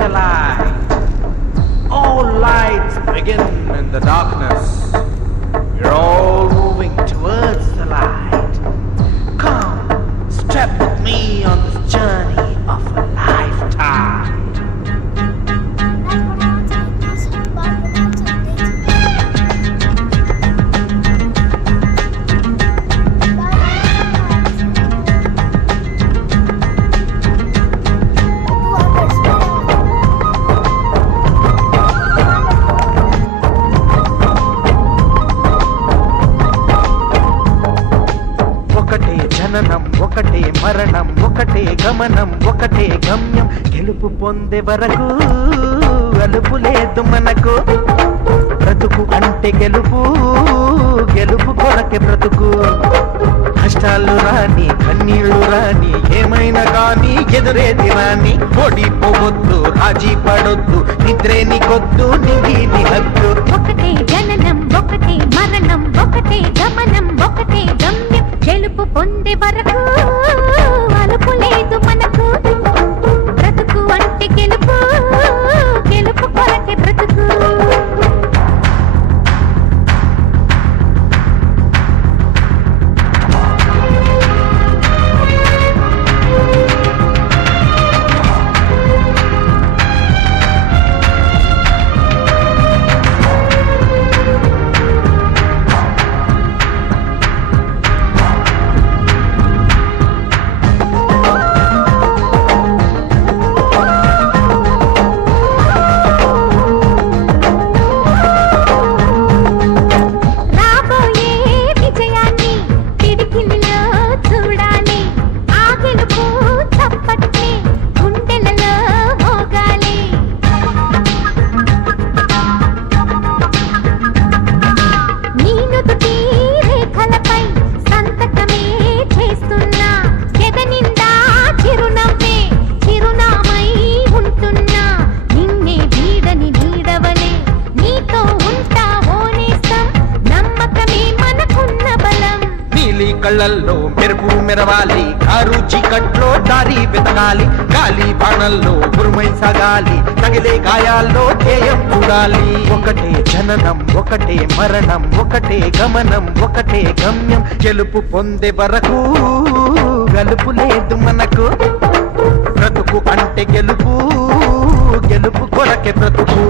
the light. All lights begin in the darkness. We're all moving towards the light. Come, step with me on this journey of a lifetime. ఒకటే జననం ఒకటే మరణం ఒకటే గమనం ఒకటే గమ్యం గెలుపు పొందే వరకు అలుపు లేదు మనకు బ్రతుకు అంటే గెలుపు గెలుపు కొరకే బ్రతుకు కష్టాలు రాని కన్నీళ్లు రాని ఏమైనా కానీ ఎదురేది రాని ఓడిపోవద్దు రాజీ పడొద్దు నిద్రే నీకొద్దు నింగి హద్దు ఒకటే జననం ఒకటే మరణం ఒకటే గమనం ఒకటే గమ్యం గెలుపు పొందే వరకు అలుపు లేదు మనకు బ్రతుకు అంటే గెలుపు గెలుపు కొరకే బ్రతుకు కళ్ళల్లో మెరుపు మెరవాలి కారు చీకట్లో దారి వెతకాలి గాలి బాణల్లో గురుమై సాగాలి తగిలే గాయాల్లో ధ్యేయం చూడాలి ఒకటే జననం ఒకటే మరణం ఒకటే గమనం ఒకటే గమ్యం గెలుపు పొందే వరకు గలుపు లేదు మనకు బ్రతుకు అంటే గెలుపు గెలుపు కొరకే బ్రతుకు